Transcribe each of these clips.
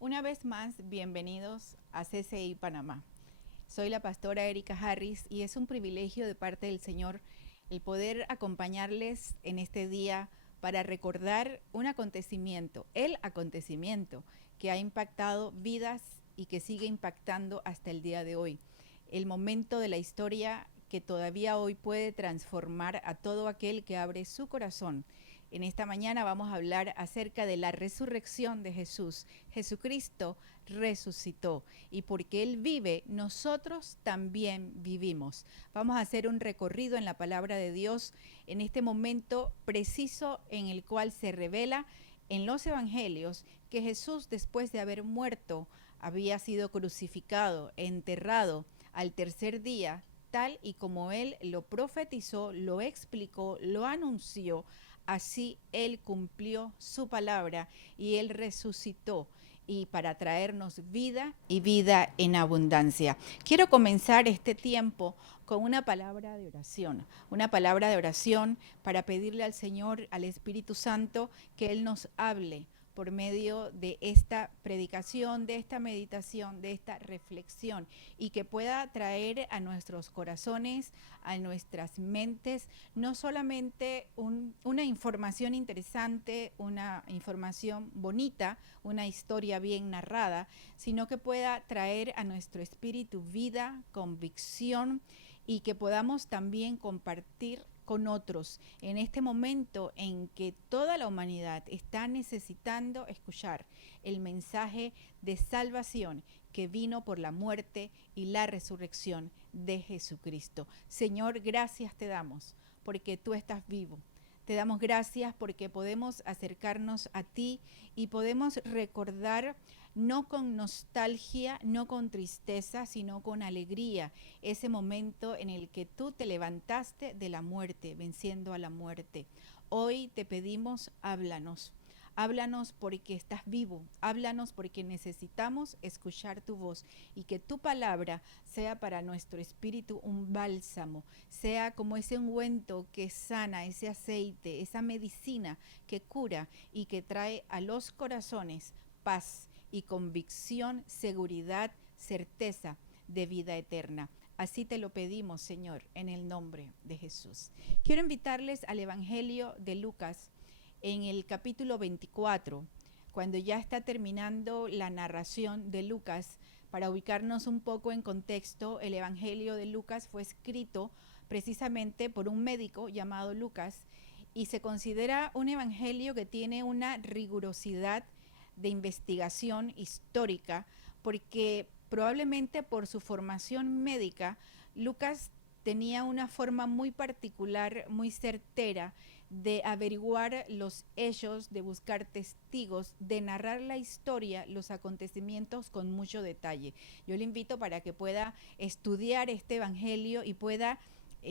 Una vez más, bienvenidos a CCI Panamá. Soy la pastora Erika Harris y es un privilegio de parte del Señor el poder acompañarles en este día para recordar un acontecimiento, el acontecimiento que ha impactado vidas y que sigue impactando hasta el día de hoy. El momento de la historia que todavía hoy puede transformar a todo aquel que abre su corazón. En esta mañana vamos a hablar acerca de la resurrección de Jesús. Jesucristo resucitó y porque Él vive, nosotros también vivimos. Vamos a hacer un recorrido en la palabra de Dios en este momento preciso en el cual se revela en los evangelios que Jesús, después de haber muerto, había sido crucificado, enterrado al tercer día, tal y como Él lo profetizó, lo explicó, lo anunció. Así Él cumplió su palabra y Él resucitó y para traernos vida y vida en abundancia. Quiero comenzar este tiempo con una palabra de oración para pedirle al Señor, al Espíritu Santo, que Él nos hable por medio de esta predicación, de esta meditación, de esta reflexión y que pueda traer a nuestros corazones, a nuestras mentes, no solamente una información interesante, una información bonita, una historia bien narrada, sino que pueda traer a nuestro espíritu vida, convicción y que podamos también compartir con otros en este momento en que toda la humanidad está necesitando escuchar el mensaje de salvación que vino por la muerte y la resurrección de Jesucristo. Señor, gracias te damos porque tú estás vivo. Te damos gracias porque podemos acercarnos a ti y podemos recordar no con nostalgia, no con tristeza, sino con alegría, ese momento en el que tú te levantaste de la muerte, venciendo a la muerte. Hoy te pedimos, háblanos. Háblanos porque estás vivo, háblanos porque necesitamos escuchar tu voz y que tu palabra sea para nuestro espíritu un bálsamo, sea como ese ungüento que sana, ese aceite, esa medicina que cura y que trae a los corazones paz y convicción, seguridad, certeza de vida eterna. Así te lo pedimos, Señor, en el nombre de Jesús. Quiero invitarles al Evangelio de Lucas en el capítulo 24, cuando ya está terminando la narración de Lucas. Para ubicarnos un poco en contexto, el Evangelio de Lucas fue escrito precisamente por un médico llamado Lucas y se considera un evangelio que tiene una rigurosidad de investigación histórica, porque probablemente por su formación médica, Lucas tenía una forma muy particular, muy certera de averiguar los hechos, de buscar testigos, de narrar la historia, los acontecimientos con mucho detalle. Yo le invito para que pueda estudiar este evangelio y pueda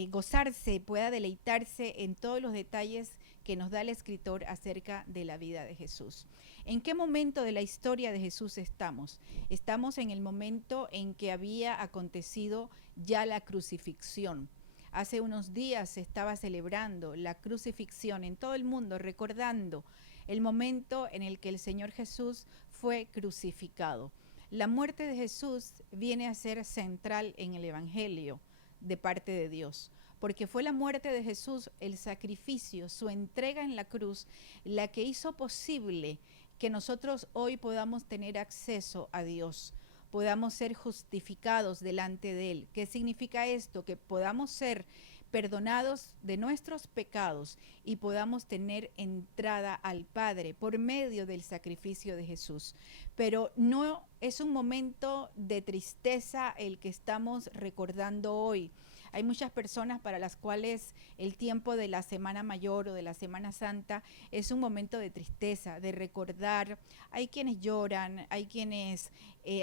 gozarse, pueda deleitarse en todos los detalles que nos da el escritor acerca de la vida de Jesús. ¿En qué momento de la historia de Jesús estamos? Estamos en el momento en que había acontecido ya la crucifixión. Hace unos días se estaba celebrando la crucifixión en todo el mundo, recordando el momento en el que el Señor Jesús fue crucificado. La muerte de Jesús viene a ser central en el Evangelio de parte de Dios, porque fue la muerte de Jesús, el sacrificio, su entrega en la cruz, la que hizo posible que nosotros hoy podamos tener acceso a Dios, podamos ser justificados delante de Él. ¿Qué significa esto? Que podamos ser perdonados de nuestros pecados y podamos tener entrada al Padre por medio del sacrificio de Jesús. Pero no es un momento de tristeza el que estamos recordando hoy. Hay muchas personas para las cuales el tiempo de la Semana Mayor o de la Semana Santa es un momento de tristeza, de recordar. Hay quienes lloran, hay quienes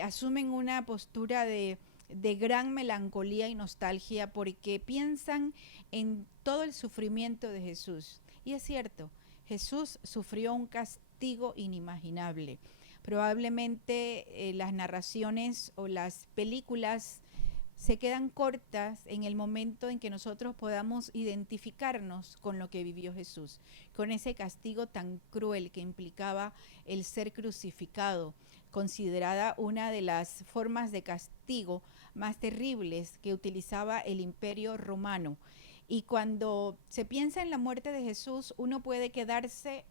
asumen una postura de gran melancolía y nostalgia porque piensan en todo el sufrimiento de Jesús. Y es cierto, Jesús sufrió un castigo inimaginable. Probablemente las narraciones o las películas se quedan cortas en el momento en que nosotros podamos identificarnos con lo que vivió Jesús, con ese castigo tan cruel que implicaba el ser crucificado, considerada una de las formas de castigo más terribles que utilizaba el Imperio Romano. Y cuando se piensa en la muerte de Jesús, uno puede quedarse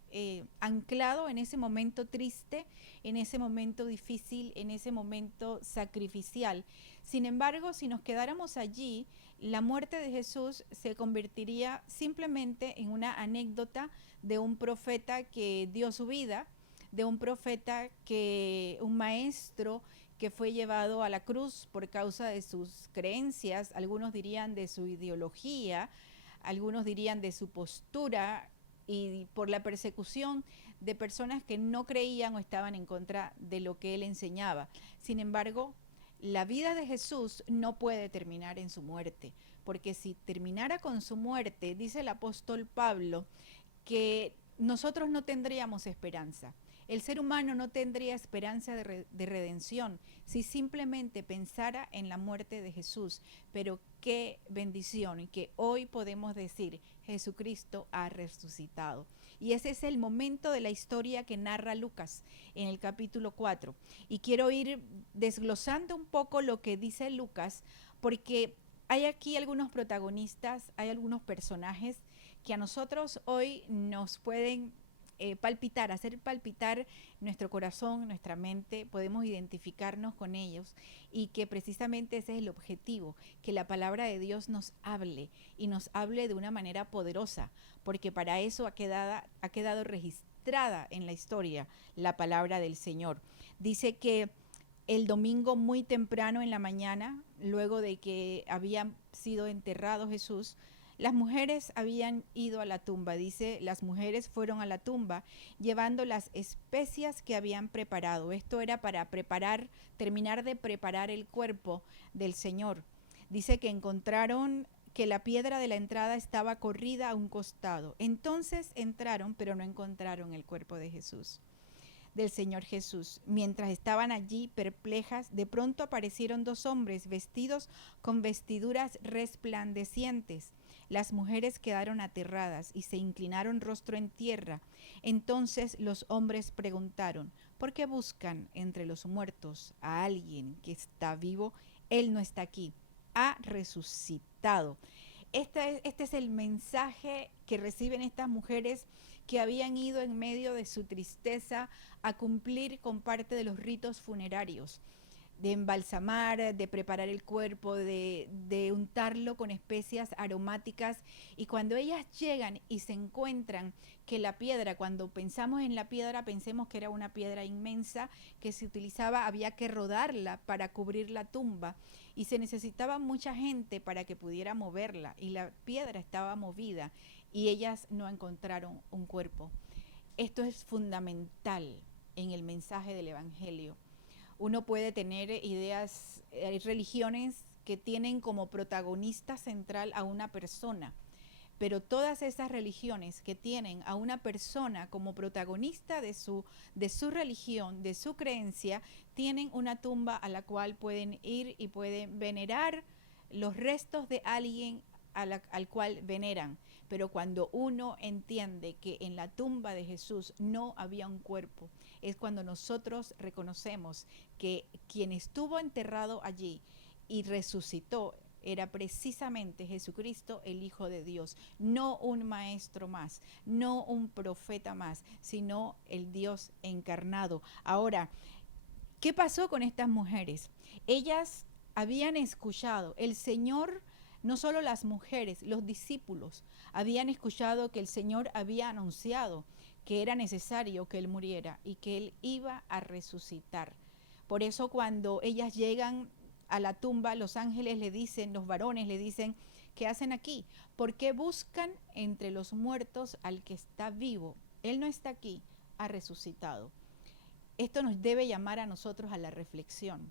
anclado en ese momento triste, en ese momento difícil, en ese momento sacrificial. Sin embargo, si nos quedáramos allí, la muerte de Jesús se convertiría simplemente en una anécdota de un profeta que dio su vida, de un profeta un maestro que fue llevado a la cruz por causa de sus creencias, algunos dirían de su ideología, algunos dirían de su postura y por la persecución de personas que no creían o estaban en contra de lo que él enseñaba. Sin embargo, la vida de Jesús no puede terminar en su muerte, porque si terminara con su muerte, dice el apóstol Pablo, que nosotros no tendríamos esperanza. El ser humano no tendría esperanza de redención si simplemente pensara en la muerte de Jesús. Pero qué bendición que hoy podemos decir, Jesucristo ha resucitado. Y ese es el momento de la historia que narra Lucas en el capítulo 4. Y quiero ir desglosando un poco lo que dice Lucas, porque hay aquí algunos protagonistas, hay algunos personajes que a nosotros hoy nos pueden palpitar, hacer palpitar nuestro corazón, nuestra mente, podemos identificarnos con ellos y que precisamente ese es el objetivo, que la palabra de Dios nos hable y nos hable de una manera poderosa, porque para eso ha quedado registrada en la historia la palabra del Señor. Dice que el domingo muy temprano en la mañana, luego de que había sido enterrado Jesús, las mujeres habían ido a la tumba. Dice, las mujeres fueron a la tumba llevando las especias que habían preparado. Esto era para terminar de preparar el cuerpo del Señor. Dice que encontraron que la piedra de la entrada estaba corrida a un costado. Entonces entraron, pero no encontraron el cuerpo de Jesús, del Señor Jesús. Mientras estaban allí perplejas, de pronto aparecieron dos hombres vestidos con vestiduras resplandecientes. Las mujeres quedaron aterradas y se inclinaron rostro en tierra. Entonces los hombres preguntaron, ¿por qué buscan entre los muertos a alguien que está vivo? Él no está aquí, ha resucitado. Este es el mensaje que reciben estas mujeres que habían ido en medio de su tristeza a cumplir con parte de los ritos funerarios, de embalsamar, de preparar el cuerpo, de untarlo con especias aromáticas. Y cuando ellas llegan y se encuentran que la piedra, cuando pensamos en la piedra, pensemos que era una piedra inmensa que se utilizaba, había que rodarla para cubrir la tumba y se necesitaba mucha gente para que pudiera moverla y la piedra estaba movida y ellas no encontraron un cuerpo. Esto es fundamental en el mensaje del Evangelio. Uno puede tener ideas, hay religiones que tienen como protagonista central a una persona, pero todas esas religiones que tienen a una persona como protagonista de su religión, de su creencia, tienen una tumba a la cual pueden ir y pueden venerar los restos de alguien al cual veneran. Pero cuando uno entiende que en la tumba de Jesús no había un cuerpo, es cuando nosotros reconocemos que quien estuvo enterrado allí y resucitó era precisamente Jesucristo, el Hijo de Dios, no un maestro más, no un profeta más, sino el Dios encarnado. Ahora, ¿qué pasó con estas mujeres? Ellas habían escuchado, el Señor, no solo las mujeres, los discípulos, habían escuchado que el Señor había anunciado que era necesario que Él muriera y que Él iba a resucitar. Por eso cuando ellas llegan a la tumba, los ángeles le dicen, los varones le dicen, ¿qué hacen aquí? ¿Por qué buscan entre los muertos al que está vivo? Él no está aquí, ha resucitado. Esto nos debe llamar a nosotros a la reflexión.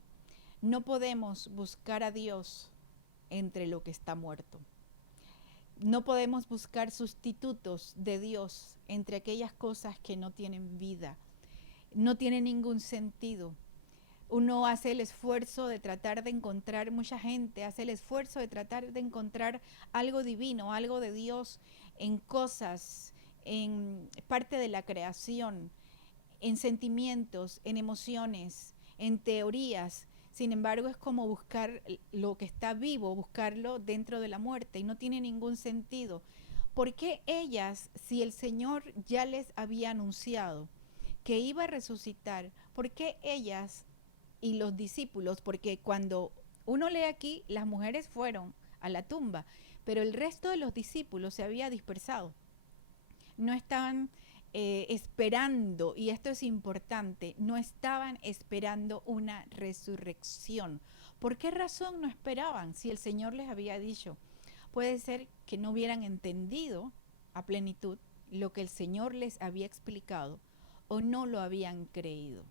No podemos buscar a Dios entre lo que está muerto. No podemos buscar sustitutos de Dios entre aquellas cosas que no tienen vida, no tienen ningún sentido. Uno hace el esfuerzo de tratar de encontrar, mucha gente hace el esfuerzo de tratar de encontrar algo divino, algo de Dios en cosas, en parte de la creación, en sentimientos, en emociones, en teorías. Sin embargo, es como buscar lo que está vivo, buscarlo dentro de la muerte y no tiene ningún sentido. ¿Por qué ellas, si el Señor ya les había anunciado que iba a resucitar, por qué ellas y los discípulos? Porque cuando uno lee aquí, las mujeres fueron a la tumba, pero el resto de los discípulos se había dispersado. No estaban esperando, y esto es importante, no estaban esperando una resurrección. ¿Por qué razón no esperaban si el Señor les había dicho? Puede ser que no hubieran entendido a plenitud lo que el Señor les había explicado o no lo habían creído.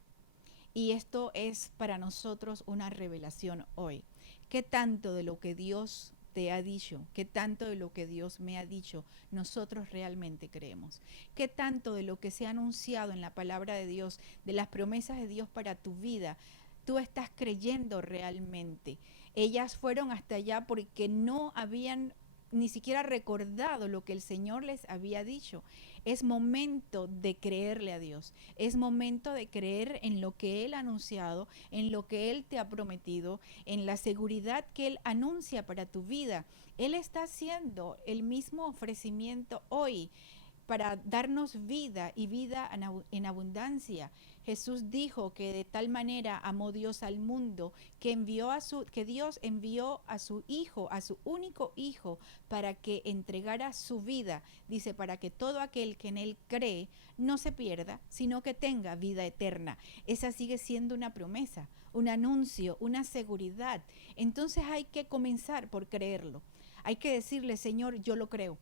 Y esto es para nosotros una revelación hoy. ¿Qué tanto de lo que Dios te ha dicho, qué tanto de lo que Dios me ha dicho, nosotros realmente creemos? ¿Qué tanto de lo que se ha anunciado en la palabra de Dios, de las promesas de Dios para tu vida, tú estás creyendo realmente? Ellas fueron hasta allá porque no habían ni siquiera recordado lo que el Señor les había dicho. Es momento de creerle a Dios. Es momento de creer en lo que Él ha anunciado, en lo que Él te ha prometido, en la seguridad que Él anuncia para tu vida. Él está haciendo el mismo ofrecimiento hoy para darnos vida y vida en abundancia. Jesús dijo que de tal manera amó Dios al mundo que Dios envió a su hijo, a su único hijo, para que entregara su vida. Dice, para que todo aquel que en él cree no se pierda, sino que tenga vida eterna. Esa sigue siendo una promesa, un anuncio, una seguridad. Entonces hay que comenzar por creerlo. Hay que decirle, Señor, yo lo creo.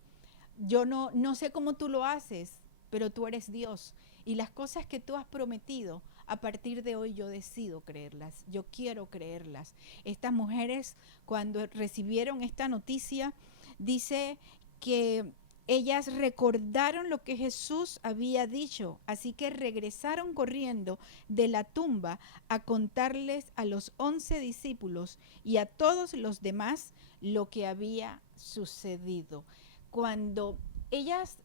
Yo no sé cómo tú lo haces, pero tú eres Dios. Y las cosas que tú has prometido, a partir de hoy yo decido creerlas. Yo quiero creerlas. Estas mujeres, cuando recibieron esta noticia, dice que ellas recordaron lo que Jesús había dicho, así que regresaron corriendo de la tumba a contarles a los 11 discípulos y a todos los demás lo que había sucedido. Cuando ellas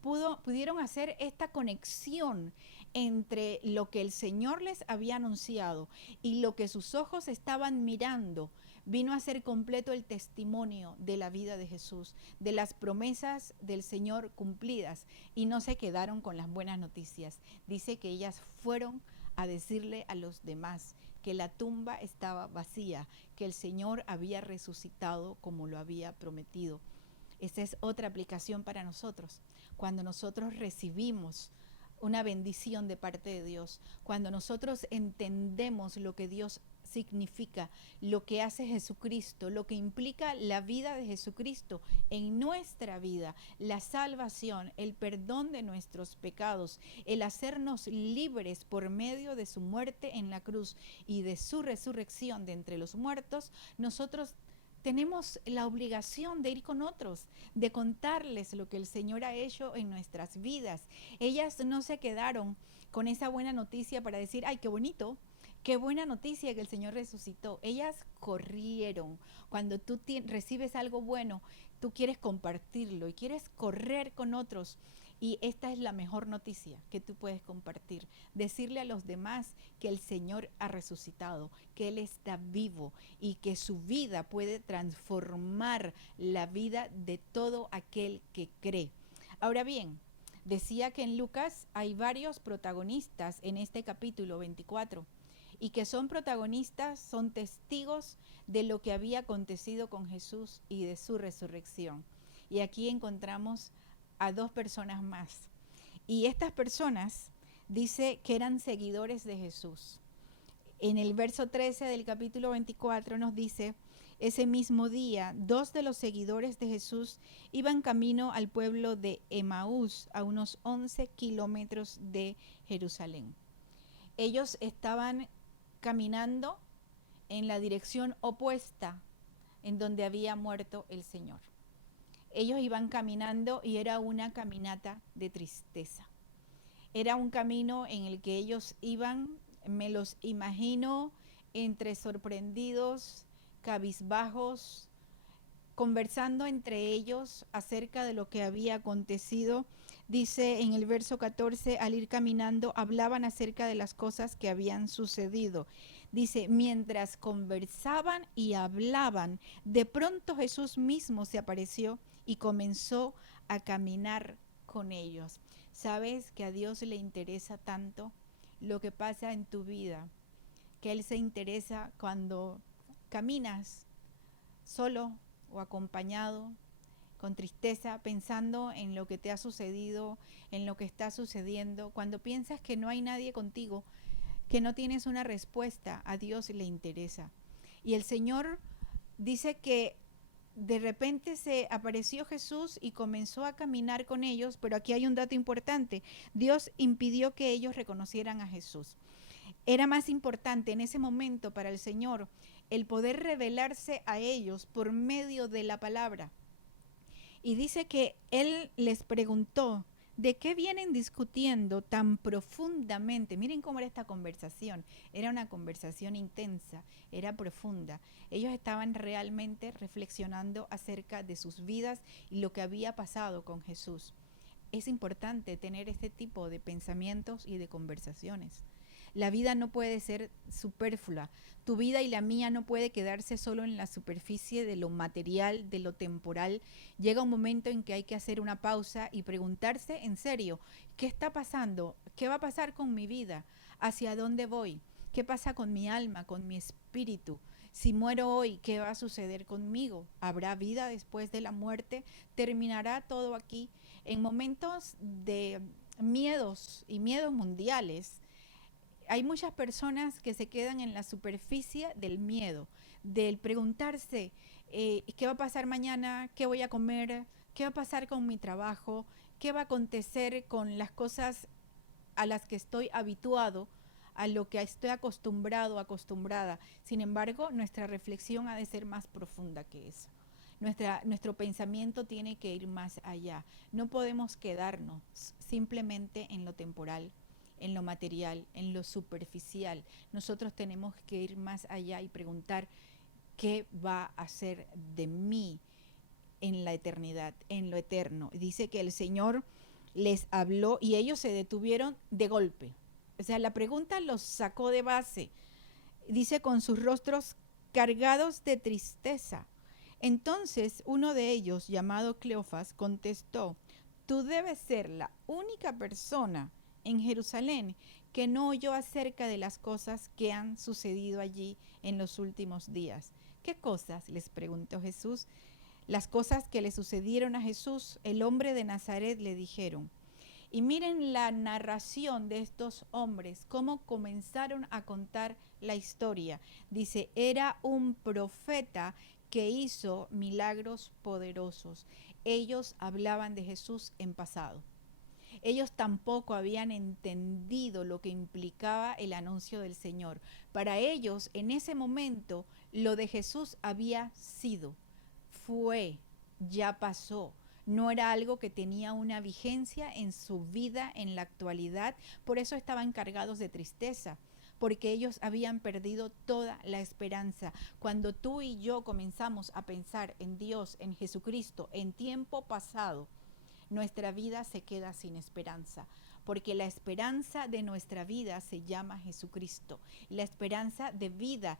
pudieron hacer esta conexión entre lo que el Señor les había anunciado y lo que sus ojos estaban mirando, vino a ser completo el testimonio de la vida de Jesús, de las promesas del Señor cumplidas, y no se quedaron con las buenas noticias. Dice que ellas fueron a decirle a los demás que la tumba estaba vacía, que el Señor había resucitado como lo había prometido. Esa es otra aplicación para nosotros. Cuando nosotros recibimos una bendición de parte de Dios, cuando nosotros entendemos lo que Dios significa, lo que hace Jesucristo, lo que implica la vida de Jesucristo en nuestra vida, la salvación, el perdón de nuestros pecados, el hacernos libres por medio de su muerte en la cruz y de su resurrección de entre los muertos, nosotros tenemos la obligación de ir con otros, de contarles lo que el Señor ha hecho en nuestras vidas. Ellas no se quedaron con esa buena noticia para decir, ay, qué buena noticia que el Señor resucitó. Ellas corrieron. Cuando tú recibes algo bueno, tú quieres compartirlo y quieres correr con otros. Y esta es la mejor noticia que tú puedes compartir. Decirle a los demás que el Señor ha resucitado, que Él está vivo y que su vida puede transformar la vida de todo aquel que cree. Ahora bien, decía que en Lucas hay varios protagonistas en este capítulo 24 y que son protagonistas, son testigos de lo que había acontecido con Jesús y de su resurrección. Y aquí encontramos a dos personas más. Y estas personas dice que eran seguidores de Jesús. En el verso 13 del capítulo 24 nos dice, ese mismo día, dos de los seguidores de Jesús iban camino al pueblo de Emaús, a unos 11 kilómetros de Jerusalén. Ellos estaban caminando en la dirección opuesta en donde había muerto el Señor. Ellos iban caminando y era una caminata de tristeza. Era un camino en el que ellos iban, me los imagino, entre sorprendidos, cabizbajos, conversando entre ellos acerca de lo que había acontecido. Dice en el verso 14, al ir caminando, hablaban acerca de las cosas que habían sucedido. Dice, mientras conversaban y hablaban, de pronto Jesús mismo se apareció y comenzó a caminar con ellos. ¿Sabes que a Dios le interesa tanto lo que pasa en tu vida? Que Él se interesa cuando caminas solo o acompañado, con tristeza, pensando en lo que te ha sucedido, en lo que está sucediendo, cuando piensas que no hay nadie contigo, que no tienes una respuesta, a Dios le interesa. Y el Señor dice que de repente se apareció Jesús y comenzó a caminar con ellos, pero aquí hay un dato importante. Dios impidió que ellos reconocieran a Jesús. Era más importante en ese momento para el Señor el poder revelarse a ellos por medio de la palabra. Y dice que Él les preguntó, ¿de qué vienen discutiendo tan profundamente? Miren cómo era esta conversación. Era una conversación intensa, era profunda. Ellos estaban realmente reflexionando acerca de sus vidas y lo que había pasado con Jesús. Es importante tener este tipo de pensamientos y de conversaciones. La vida no puede ser superflua. Tu vida y la mía no puede quedarse solo en la superficie de lo material, de lo temporal. Llega un momento en que hay que hacer una pausa y preguntarse en serio, ¿qué está pasando? ¿Qué va a pasar con mi vida? ¿Hacia dónde voy? ¿Qué pasa con mi alma, con mi espíritu? Si muero hoy, ¿qué va a suceder conmigo? ¿Habrá vida después de la muerte? ¿Terminará todo aquí? En momentos de miedos y miedos mundiales, hay muchas personas que se quedan en la superficie del miedo, del preguntarse qué va a pasar mañana, qué voy a comer, qué va a pasar con mi trabajo, qué va a acontecer con las cosas a las que estoy habituado, a lo que estoy acostumbrado, acostumbrada. Sin embargo, nuestra reflexión ha de ser más profunda que eso. Nuestro pensamiento tiene que ir más allá. No podemos quedarnos simplemente en lo temporal, en lo material, en lo superficial. Nosotros tenemos que ir más allá y preguntar qué va a hacer de mí en la eternidad, en lo eterno. Dice que el Señor les habló y ellos se detuvieron de golpe. O sea, la pregunta los sacó de base. Dice con sus rostros cargados de tristeza. Entonces uno de ellos, llamado Cleofas, contestó, tú debes ser la única persona en Jerusalén que no oyó acerca de las cosas que han sucedido allí en los últimos días. ¿Qué cosas? Les preguntó Jesús. Las cosas que le sucedieron a Jesús, el hombre de Nazaret, le dijeron. Y miren la narración de estos hombres, cómo comenzaron a contar la historia. Dice, era un profeta que hizo milagros poderosos. Ellos hablaban de Jesús en pasado. Ellos tampoco habían entendido lo que implicaba el anuncio del Señor. Para ellos, en ese momento, lo de Jesús había sido, fue, ya pasó. No era algo que tenía una vigencia en su vida en la actualidad, por eso estaban cargados de tristeza, porque ellos habían perdido toda la esperanza. Cuando tú y yo comenzamos a pensar en Dios, en Jesucristo, en tiempo pasado, nuestra vida se queda sin esperanza, porque la esperanza de nuestra vida se llama Jesucristo. La esperanza de vida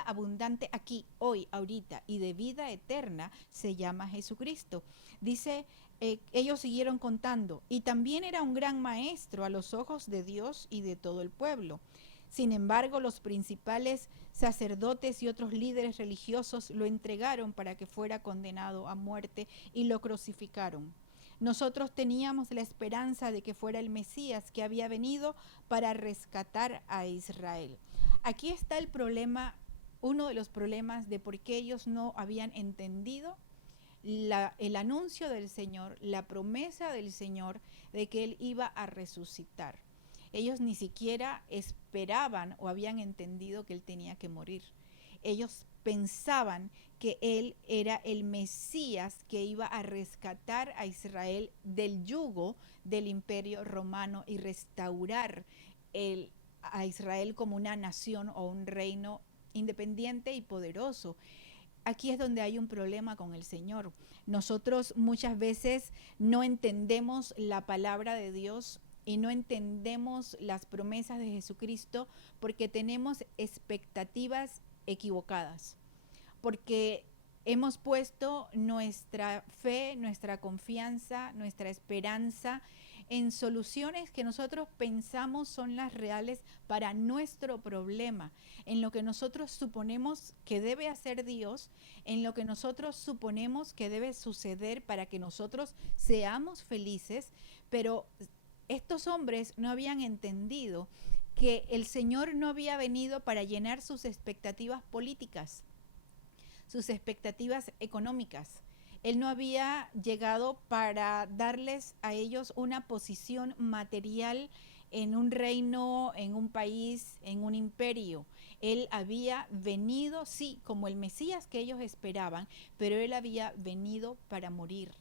abundante aquí, hoy, ahorita, y de vida eterna se llama Jesucristo. Dice, ellos siguieron contando, y también era un gran maestro a los ojos de Dios y de todo el pueblo. Sin embargo, los principales sacerdotes y otros líderes religiosos lo entregaron para que fuera condenado a muerte y lo crucificaron. Nosotros teníamos la esperanza de que fuera el Mesías que había venido para rescatar a Israel. Aquí está el problema, uno de los problemas de por qué ellos no habían entendido el anuncio del Señor, la promesa del Señor de que Él iba a resucitar. Ellos ni siquiera esperaban o habían entendido que Él tenía que morir. Ellos pensaban que Él era el Mesías que iba a rescatar a Israel del yugo del imperio romano y restaurar a Israel como una nación o un reino independiente y poderoso. aquí es donde hay un problema con el Señor. Nosotros muchas veces no entendemos la palabra de Dios y no entendemos las promesas de Jesucristo porque tenemos expectativas equivocadas, porque hemos puesto nuestra fe, nuestra confianza, nuestra esperanza en soluciones que nosotros pensamos son las reales para nuestro problema, en lo que nosotros suponemos que debe hacer Dios, en lo que nosotros suponemos que debe suceder para que nosotros seamos felices, pero estos hombres no habían entendido que el Señor no había venido para llenar sus expectativas políticas, sus expectativas económicas. Él no había llegado para darles a ellos una posición material en un reino, en un país, en un imperio. Él había venido, sí, como el Mesías que ellos esperaban, pero él había venido para morir,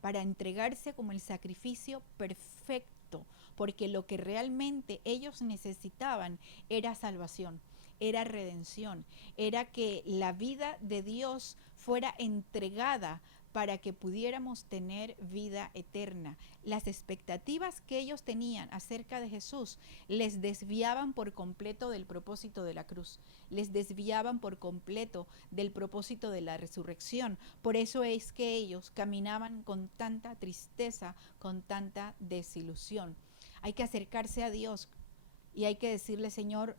para entregarse como el sacrificio perfecto, porque lo que realmente ellos necesitaban era salvación, era redención, era que la vida de Dios fuera entregada para que pudiéramos tener vida eterna. Las expectativas que ellos tenían acerca de Jesús les desviaban por completo del propósito de la cruz, les desviaban por completo del propósito de la resurrección. Por eso es que ellos caminaban con tanta tristeza, con tanta desilusión. Hay que acercarse a Dios y hay que decirle, Señor,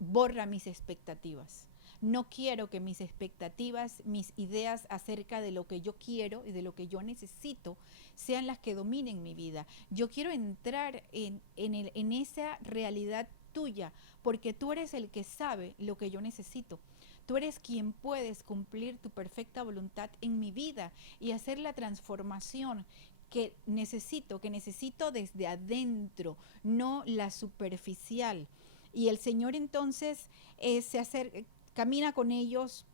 borra mis expectativas. No quiero que mis expectativas, mis ideas acerca de lo que yo quiero y de lo que yo necesito sean las que dominen mi vida. Yo quiero entrar en esa realidad tuya, porque tú eres el que sabe lo que yo necesito. Tú eres quien puedes cumplir tu perfecta voluntad en mi vida y hacer la transformación que necesito desde adentro, no la superficial. Y el Señor entonces se acerca, camina con ellos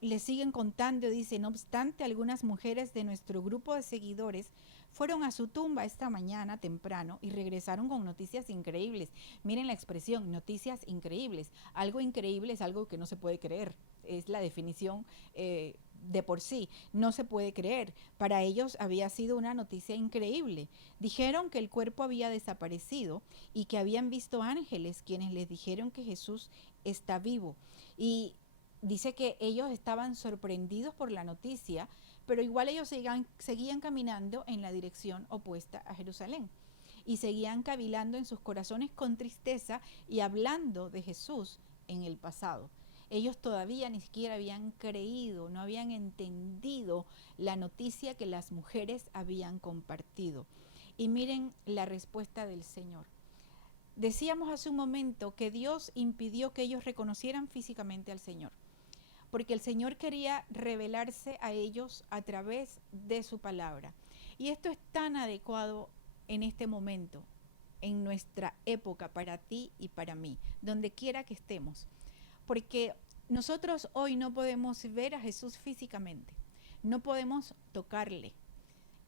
le siguen contando, dice, no obstante, algunas mujeres de nuestro grupo de seguidores fueron a su tumba esta mañana temprano y regresaron con noticias increíbles. Miren la expresión, noticias increíbles. Algo increíble es algo que no se puede creer, es la definición de por sí, no se puede creer. Para ellos había sido una noticia increíble. Dijeron que el cuerpo había desaparecido y que habían visto ángeles quienes les dijeron que Jesús está vivo. Y dice que ellos estaban sorprendidos por la noticia, pero igual ellos seguían caminando en la dirección opuesta a Jerusalén y seguían cavilando en sus corazones con tristeza y hablando de Jesús en el pasado. Ellos todavía ni siquiera habían creído, no habían entendido la noticia que las mujeres habían compartido. Y miren la respuesta del Señor. Decíamos hace un momento que Dios impidió que ellos reconocieran físicamente al Señor, porque el Señor quería revelarse a ellos a través de su palabra. Y esto es tan adecuado en este momento, en nuestra época, para ti y para mí, donde quiera que estemos. Porque nosotros hoy no podemos ver a Jesús físicamente, no podemos tocarle.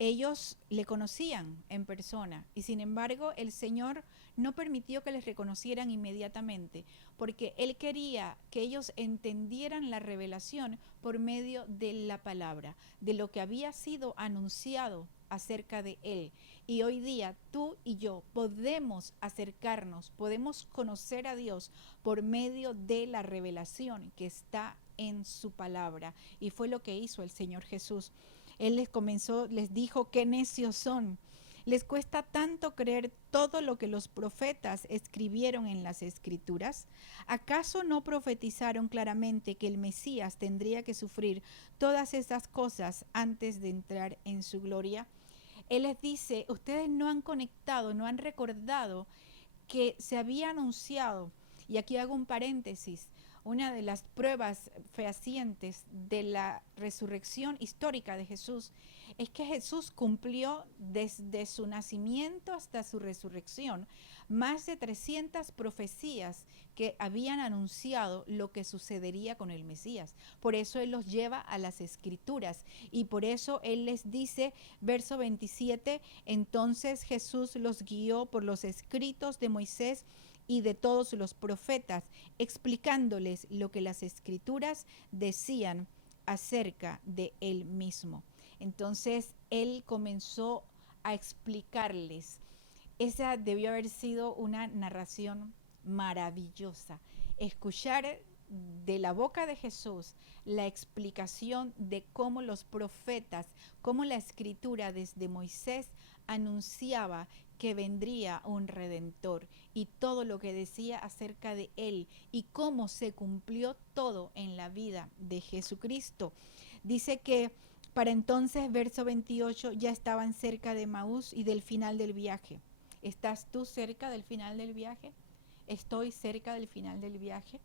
Ellos le conocían en persona y sin embargo el Señor no permitió que les reconocieran inmediatamente porque Él quería que ellos entendieran la revelación por medio de la palabra, de lo que había sido anunciado acerca de Él. Y hoy día tú y yo podemos acercarnos, podemos conocer a Dios por medio de la revelación que está en su palabra. Y fue lo que hizo el Señor Jesús. Él les dijo, qué necios son. ¿Les cuesta tanto creer todo lo que los profetas escribieron en las Escrituras? ¿Acaso no profetizaron claramente que el Mesías tendría que sufrir todas esas cosas antes de entrar en su gloria? Él les dice, ustedes no han conectado, no han recordado que se había anunciado, y aquí hago un paréntesis, una de las pruebas fehacientes de la resurrección histórica de Jesús es que Jesús cumplió desde su nacimiento hasta su resurrección más de 300 profecías que habían anunciado lo que sucedería con el Mesías. Por eso Él los lleva a las Escrituras y por eso Él les dice, verso 27, entonces Jesús los guió por los escritos de Moisés y de todos los profetas, explicándoles lo que las escrituras decían acerca de él mismo. Entonces él comenzó a explicarles. Esa debió haber sido una narración maravillosa. Escuchar de la boca de Jesús la explicación de cómo los profetas, cómo la escritura desde Moisés anunciaba que vendría un redentor y todo lo que decía acerca de él y cómo se cumplió todo en la vida de Jesucristo. Dice que para entonces, verso 28, ya estaban cerca de Maús y del final del viaje. ¿Estás tú cerca del final del viaje? ¿Estoy cerca del final del viaje?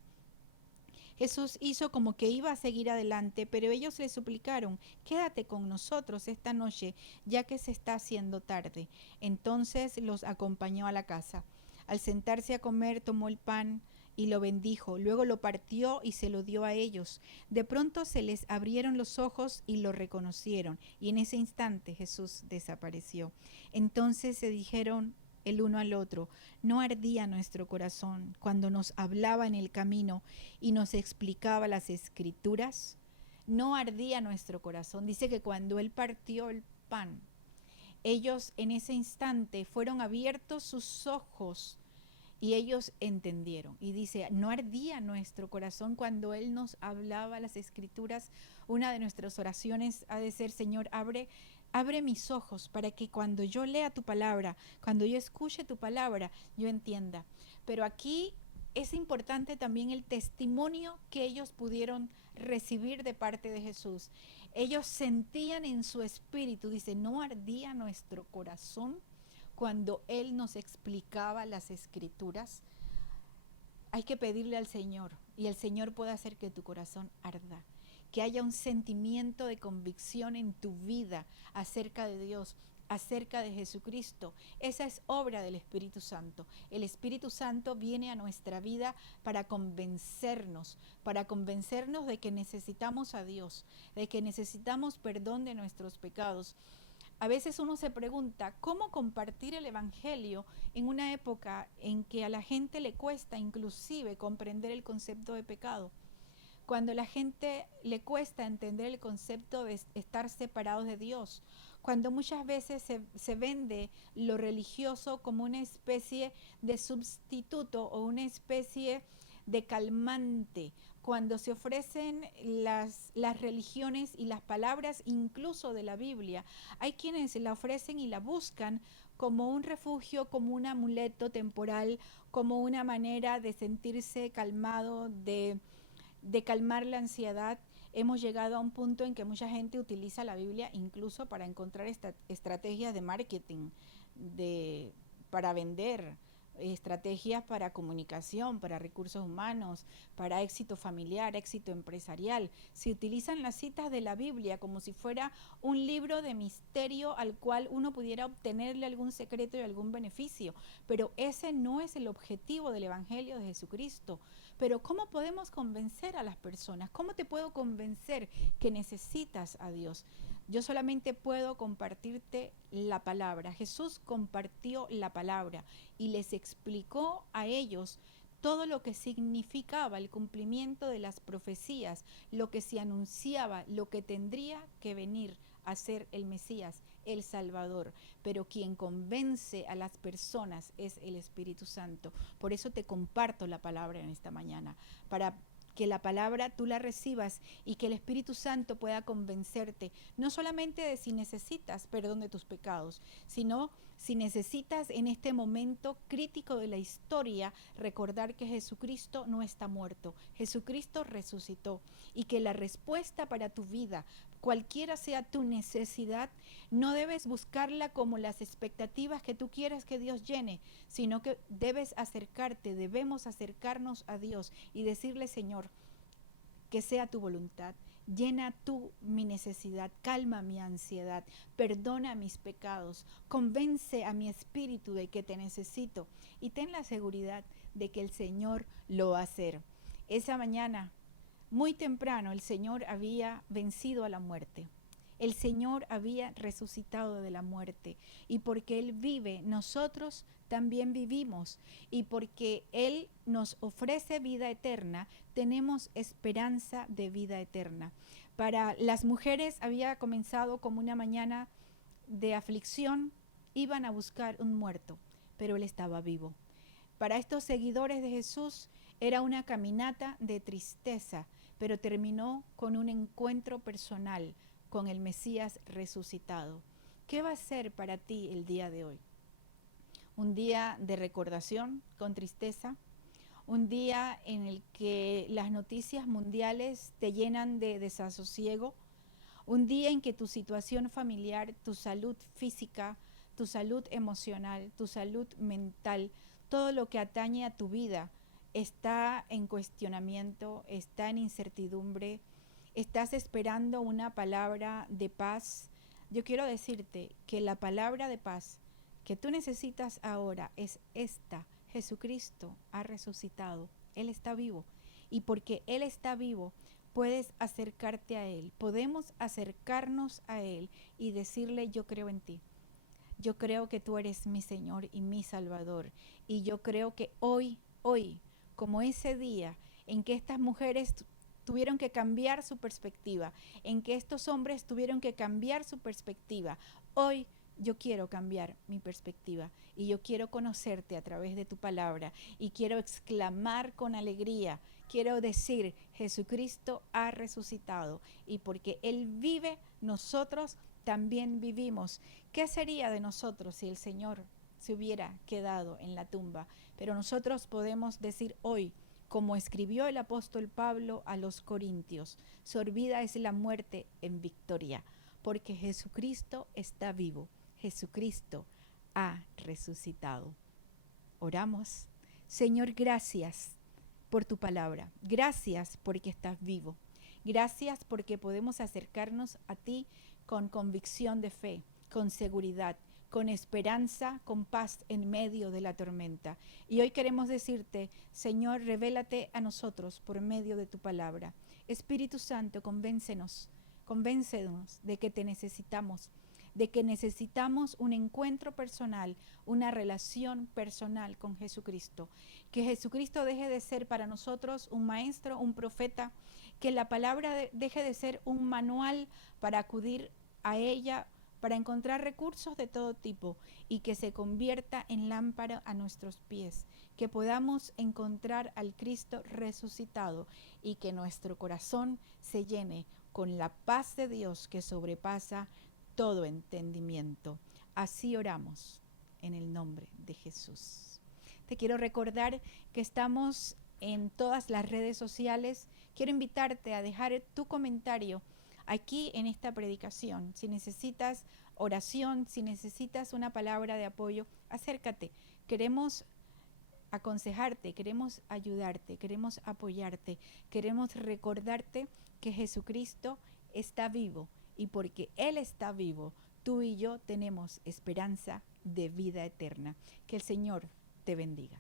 Jesús hizo como que iba a seguir adelante, pero ellos le suplicaron, quédate con nosotros esta noche, ya que se está haciendo tarde. Entonces los acompañó a la casa. Al sentarse a comer, tomó el pan y lo bendijo, luego lo partió y se lo dio a ellos. De pronto se les abrieron los ojos y lo reconocieron, y en ese instante Jesús desapareció. Entonces se dijeron el uno al otro, ¿no ardía nuestro corazón cuando nos hablaba en el camino y nos explicaba las escrituras? No ardía nuestro corazón. Dice que cuando él partió el pan, ellos en ese instante fueron abiertos sus ojos y ellos entendieron. Y dice, no ardía nuestro corazón cuando él nos hablaba las escrituras. Una de nuestras oraciones ha de ser, Señor, abre mis ojos para que cuando yo lea tu palabra, cuando yo escuche tu palabra, yo entienda. Pero aquí es importante también el testimonio que ellos pudieron recibir de parte de Jesús. Ellos sentían en su espíritu, dice, no ardía nuestro corazón cuando Él nos explicaba las escrituras. Hay que pedirle al Señor y el Señor puede hacer que tu corazón arda, que haya un sentimiento de convicción en tu vida acerca de Dios, acerca de Jesucristo. Esa es obra del Espíritu Santo. El Espíritu Santo viene a nuestra vida para convencernos de que necesitamos a Dios, de que necesitamos perdón de nuestros pecados. A veces uno se pregunta, ¿cómo compartir el Evangelio en una época en que a la gente le cuesta inclusive comprender el concepto de pecado? Cuando a la gente le cuesta entender el concepto de estar separados de Dios, cuando muchas veces se vende lo religioso como una especie de sustituto o una especie de calmante, cuando se ofrecen las religiones y las palabras incluso de la Biblia, hay quienes la ofrecen y la buscan como un refugio, como un amuleto temporal, como una manera de sentirse calmado, de calmar la ansiedad. Hemos llegado a un punto en que mucha gente utiliza la Biblia incluso para encontrar estrategias de marketing, para vender, estrategias para comunicación, para recursos humanos, para éxito familiar, éxito empresarial. Se utilizan las citas de la Biblia como si fuera un libro de misterio al cual uno pudiera obtenerle algún secreto y algún beneficio, pero ese no es el objetivo del Evangelio de Jesucristo. Pero ¿cómo podemos convencer a las personas? ¿Cómo te puedo convencer que necesitas a Dios? Yo solamente puedo compartirte la palabra. Jesús compartió la palabra y les explicó a ellos todo lo que significaba el cumplimiento de las profecías, lo que se anunciaba, lo que tendría que venir a ser el Mesías, el Salvador. Pero quien convence a las personas es el Espíritu Santo. Por eso te comparto la palabra en esta mañana, para que la palabra tú la recibas y que el Espíritu Santo pueda convencerte, no solamente de si necesitas perdón de tus pecados, sino si necesitas en este momento crítico de la historia recordar que Jesucristo no está muerto, Jesucristo resucitó y que la respuesta para tu vida, cualquiera sea tu necesidad, no debes buscarla como las expectativas que tú quieres que Dios llene, sino que debemos acercarnos a Dios y decirle, Señor, que sea tu voluntad. Llena tú mi necesidad, calma mi ansiedad, perdona mis pecados, convence a mi espíritu de que te necesito y ten la seguridad de que el Señor lo va a hacer. Esa mañana, muy temprano, el Señor había vencido a la muerte. El Señor había resucitado de la muerte, y porque Él vive, nosotros también vivimos, y porque Él nos ofrece vida eterna, tenemos esperanza de vida eterna. Para las mujeres había comenzado como una mañana de aflicción, iban a buscar un muerto, pero Él estaba vivo. Para estos seguidores de Jesús era una caminata de tristeza, pero terminó con un encuentro personal con el Mesías resucitado. ¿Qué va a ser para ti el día de hoy? ¿Un día de recordación con tristeza? ¿Un día en el que las noticias mundiales te llenan de desasosiego? ¿Un día en que tu situación familiar, tu salud física, tu salud emocional, tu salud mental, todo lo que atañe a tu vida está en cuestionamiento, está en incertidumbre, estás esperando una palabra de paz? Yo quiero decirte que la palabra de paz que tú necesitas ahora es esta: Jesucristo ha resucitado, Él está vivo, y porque Él está vivo puedes acercarte a Él, podemos acercarnos a Él y decirle: yo creo en ti, yo creo que tú eres mi Señor y mi Salvador, y yo creo que hoy, como ese día en que estas mujeres tuvieron que cambiar su perspectiva, en que estos hombres tuvieron que cambiar su perspectiva, hoy yo quiero cambiar mi perspectiva y yo quiero conocerte a través de tu palabra y quiero exclamar con alegría, quiero decir: Jesucristo ha resucitado, y porque Él vive, nosotros también vivimos. ¿Qué sería de nosotros si el Señor se hubiera quedado en la tumba? Pero nosotros podemos decir hoy, como escribió el apóstol Pablo a los Corintios: sorbida es la muerte en victoria, porque Jesucristo está vivo, Jesucristo ha resucitado. Oramos. Señor, gracias por tu palabra, gracias porque estás vivo, gracias porque podemos acercarnos a ti con convicción de fe, con seguridad, con esperanza, con paz en medio de la tormenta. Y hoy queremos decirte: Señor, revélate a nosotros por medio de tu palabra. Espíritu Santo, convéncenos de que te necesitamos, de que necesitamos un encuentro personal, una relación personal con Jesucristo. Que Jesucristo deje de ser para nosotros un maestro, un profeta, que la palabra deje de ser un manual para acudir a ella, para encontrar recursos de todo tipo, y que se convierta en lámpara a nuestros pies, que podamos encontrar al Cristo resucitado y que nuestro corazón se llene con la paz de Dios que sobrepasa todo entendimiento. Así oramos en el nombre de Jesús. Te quiero recordar que estamos en todas las redes sociales. Quiero invitarte a dejar tu comentario aquí en esta predicación. Si necesitas oración, si necesitas una palabra de apoyo, acércate. Queremos aconsejarte, queremos ayudarte, queremos apoyarte, queremos recordarte que Jesucristo está vivo, y porque Él está vivo, tú y yo tenemos esperanza de vida eterna. Que el Señor te bendiga.